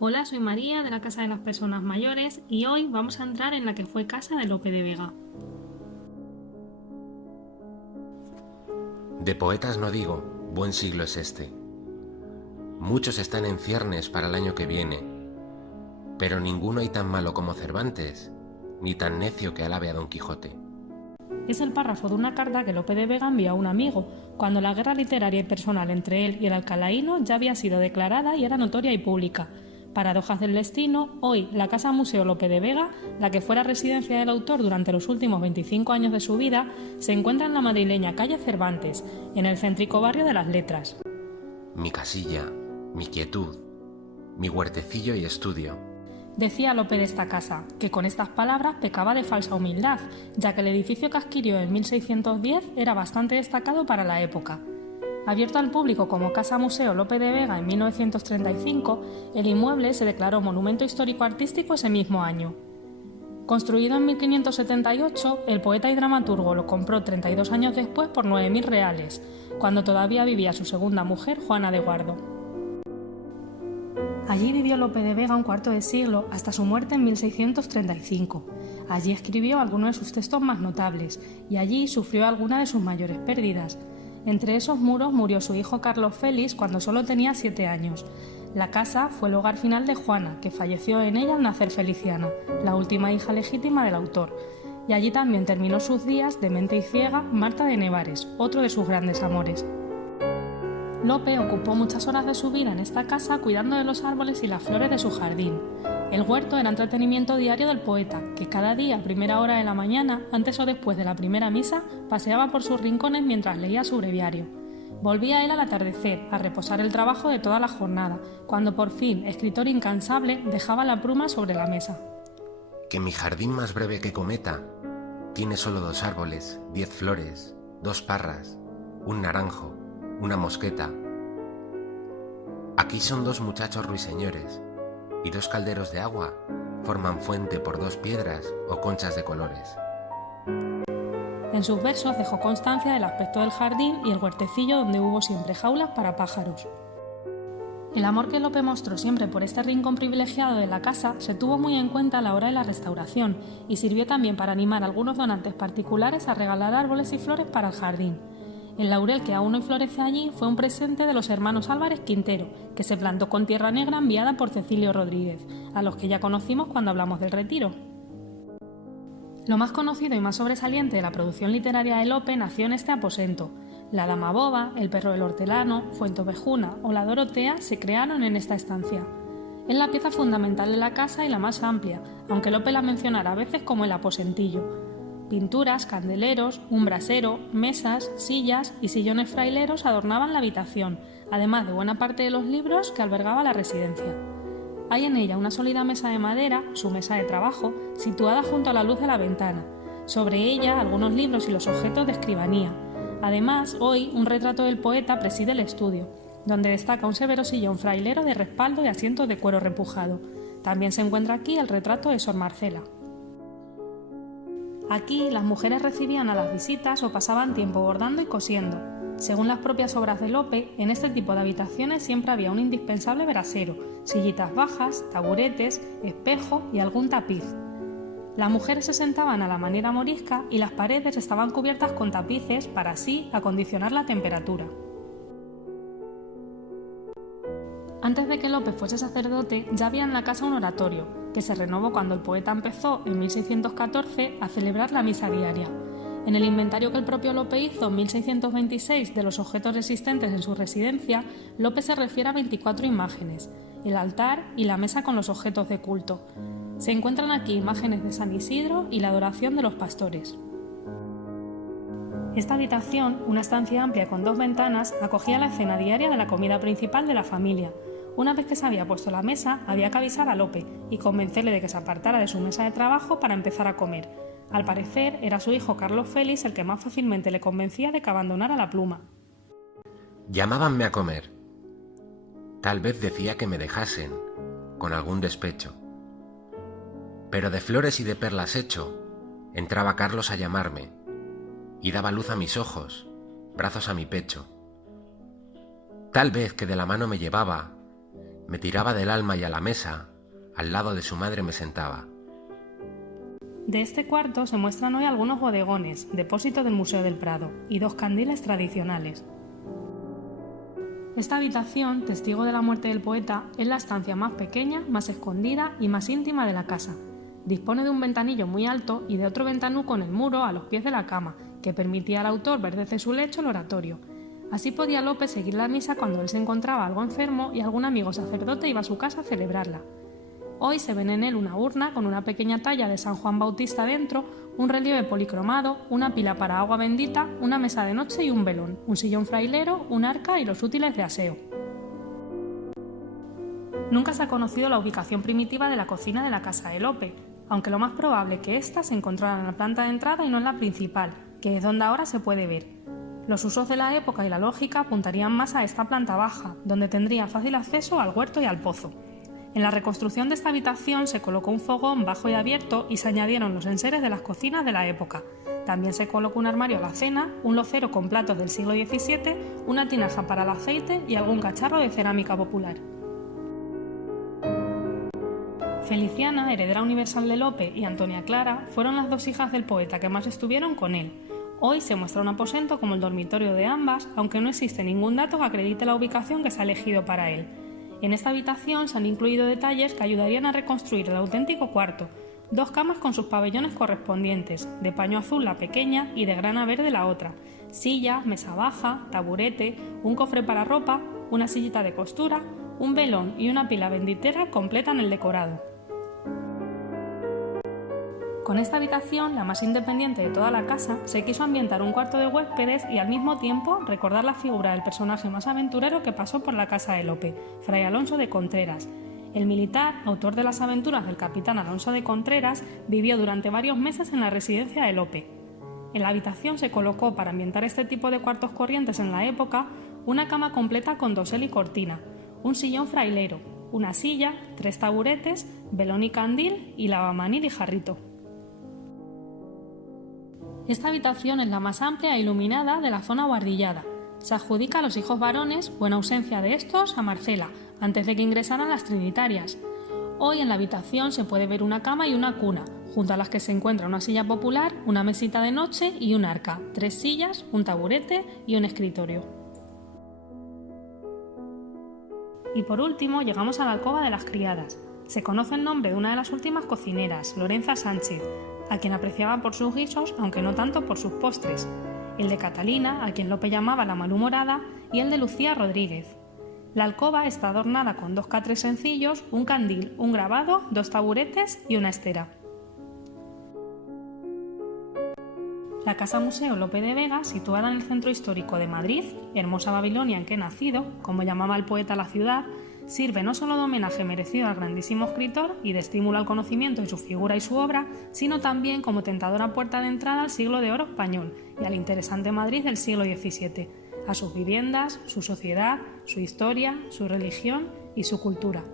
Hola, soy María de la Casa de las Personas Mayores y hoy vamos a entrar en la que fue casa de Lope de Vega. De poetas no digo, buen siglo es este. Muchos están en ciernes para el año que viene, pero ninguno hay tan malo como Cervantes, ni tan necio que alabe a Don Quijote. Es el párrafo de una carta que Lope de Vega envió a un amigo, cuando la guerra literaria y personal entre él y el alcalaíno ya había sido declarada y era notoria y pública. Paradojas del destino, hoy la Casa Museo Lope de Vega, la que fuera residencia del autor durante los últimos 25 años de su vida, se encuentra en la madrileña calle Cervantes, en el céntrico barrio de Las Letras. Mi casilla, mi quietud, mi huertecillo y estudio. Decía Lope de esta casa, que con estas palabras pecaba de falsa humildad, ya que el edificio que adquirió en 1610 era bastante destacado para la época. Abierto al público como Casa Museo Lope de Vega en 1935, el inmueble se declaró Monumento Histórico-Artístico ese mismo año. Construido en 1578, el poeta y dramaturgo lo compró 32 años después por 9.000 reales, cuando todavía vivía su segunda mujer, Juana de Guardo. Allí vivió Lope de Vega un cuarto de siglo hasta su muerte en 1635. Allí escribió algunos de sus textos más notables y allí sufrió alguna de sus mayores pérdidas. Entre esos muros murió su hijo Carlos Félix cuando solo tenía 7 años. La casa fue el hogar final de Juana, que falleció en ella al nacer Feliciana, la última hija legítima del autor. Y allí también terminó sus días, demente y ciega, Marta de Nevares, otro de sus grandes amores. Lope ocupó muchas horas de su vida en esta casa cuidando de los árboles y las flores de su jardín. El huerto era entretenimiento diario del poeta, que cada día a primera hora de la mañana, antes o después de la primera misa, paseaba por sus rincones mientras leía su breviario. Volvía él al atardecer, a reposar el trabajo de toda la jornada, cuando por fin, escritor incansable, dejaba la pluma sobre la mesa. Que mi jardín más breve que cometa tiene solo 2 árboles, 10 flores, 2 parras, un naranjo, una mosqueta. Aquí son 2 muchachos ruiseñores, y 2 calderos de agua forman fuente por 2 piedras o conchas de colores. En sus versos dejó constancia del aspecto del jardín y el huertecillo donde hubo siempre jaulas para pájaros. El amor que Lope mostró siempre por este rincón privilegiado de la casa se tuvo muy en cuenta a la hora de la restauración y sirvió también para animar a algunos donantes particulares a regalar árboles y flores para el jardín. El laurel que aún hoy florece allí fue un presente de los hermanos Álvarez Quintero, que se plantó con tierra negra enviada por Cecilio Rodríguez, a los que ya conocimos cuando hablamos del Retiro. Lo más conocido y más sobresaliente de la producción literaria de Lope nació en este aposento. La Dama Boba, El perro del hortelano, Fuentovejuna o la Dorotea se crearon en esta estancia. Es la pieza fundamental de la casa y la más amplia, aunque Lope la mencionara a veces como el aposentillo. Pinturas, candeleros, un brasero, mesas, sillas y sillones fraileros adornaban la habitación, además de buena parte de los libros que albergaba la residencia. Hay en ella una sólida mesa de madera, su mesa de trabajo, situada junto a la luz de la ventana. Sobre ella algunos libros y los objetos de escribanía. Además, hoy un retrato del poeta preside el estudio, donde destaca un severo sillón frailero de respaldo y asientos de cuero repujado. También se encuentra aquí el retrato de Sor Marcela. Aquí las mujeres recibían a las visitas o pasaban tiempo bordando y cosiendo. Según las propias obras de Lope, en este tipo de habitaciones siempre había un indispensable brasero, sillitas bajas, taburetes, espejo y algún tapiz. Las mujeres se sentaban a la manera morisca y las paredes estaban cubiertas con tapices para así acondicionar la temperatura. Antes de que Lope fuese sacerdote, ya había en la casa un oratorio, que se renovó cuando el poeta empezó, en 1614, a celebrar la misa diaria. En el inventario que el propio Lope hizo en 1626 de los objetos existentes en su residencia, Lope se refiere a 24 imágenes, el altar y la mesa con los objetos de culto. Se encuentran aquí imágenes de San Isidro y la adoración de los pastores. Esta habitación, una estancia amplia con 2 ventanas, acogía la cena diaria de la comida principal de la familia. Una vez que se había puesto la mesa, había que avisar a Lope y convencerle de que se apartara de su mesa de trabajo para empezar a comer. Al parecer, era su hijo Carlos Félix el que más fácilmente le convencía de que abandonara la pluma. Llamábanme a comer. Tal vez decía que me dejasen, con algún despecho. Pero de flores y de perlas hecho, entraba Carlos a llamarme, y daba luz a mis ojos, brazos a mi pecho. Tal vez que de la mano me llevaba, Me tiraba del alma y a la mesa, al lado de su madre, me sentaba. De este cuarto se muestran hoy algunos bodegones, depósito del Museo del Prado, y 2 candiles tradicionales. Esta habitación, testigo de la muerte del poeta, es la estancia más pequeña, más escondida y más íntima de la casa. Dispone de un ventanillo muy alto y de otro ventanuco en el muro a los pies de la cama, que permitía al autor ver desde su lecho el oratorio. Así podía Lope seguir la misa cuando él se encontraba algo enfermo y algún amigo sacerdote iba a su casa a celebrarla. Hoy se ven en él una urna con una pequeña talla de San Juan Bautista dentro, un relieve policromado, una pila para agua bendita, una mesa de noche y un velón, un sillón frailero, un arca y los útiles de aseo. Nunca se ha conocido la ubicación primitiva de la cocina de la casa de Lope, aunque lo más probable es que ésta se encontrara en la planta de entrada y no en la principal, que es donde ahora se puede ver. Los usos de la época y la lógica apuntarían más a esta planta baja, donde tendría fácil acceso al huerto y al pozo. En la reconstrucción de esta habitación se colocó un fogón bajo y abierto y se añadieron los enseres de las cocinas de la época. También se colocó un armario a la cena, un locero con platos del siglo XVII, una tinaja para el aceite y algún cacharro de cerámica popular. Feliciana, heredera universal de Lope, y Antonia Clara fueron las 2 hijas del poeta que más estuvieron con él. Hoy se muestra un aposento como el dormitorio de ambas, aunque no existe ningún dato que acredite la ubicación que se ha elegido para él. En esta habitación se han incluido detalles que ayudarían a reconstruir el auténtico cuarto: 2 camas con sus pabellones correspondientes, de paño azul la pequeña y de grana verde la otra, silla, mesa baja, taburete, un cofre para ropa, una sillita de costura, un velón y una pila benditera completan el decorado. Con esta habitación, la más independiente de toda la casa, se quiso ambientar un cuarto de huéspedes y al mismo tiempo recordar la figura del personaje más aventurero que pasó por la casa de Lope, Fray Alonso de Contreras. El militar, autor de las aventuras del capitán Alonso de Contreras, vivió durante varios meses en la residencia de Lope. En la habitación se colocó, para ambientar este tipo de cuartos corrientes en la época, una cama completa con dosel y cortina, un sillón frailero, una silla, 3 taburetes, velón y candil y lavamaní y jarrito. Esta habitación es la más amplia e iluminada de la zona buhardillada. Se adjudica a los hijos varones o, en ausencia de estos, a Marcela, antes de que ingresaran las trinitarias. Hoy en la habitación se puede ver una cama y una cuna, junto a las que se encuentra una silla popular, una mesita de noche y un arca, 3 sillas, un taburete y un escritorio. Y por último llegamos a la alcoba de las criadas. Se conoce el nombre de una de las últimas cocineras, Lorenza Sánchez, a quien apreciaba por sus guisos, aunque no tanto por sus postres, el de Catalina, a quien Lope llamaba la malhumorada, y el de Lucía Rodríguez. La alcoba está adornada con 2 catres sencillos, un candil, un grabado, 2 taburetes y una estera. La Casa Museo Lope de Vega, situada en el centro histórico de Madrid, hermosa Babilonia en que he nacido, como llamaba el poeta la ciudad, sirve no solo de homenaje merecido al grandísimo escritor y de estímulo al conocimiento de su figura y su obra, sino también como tentadora puerta de entrada al siglo de oro español y al interesante Madrid del siglo XVII, a sus viviendas, su sociedad, su historia, su religión y su cultura.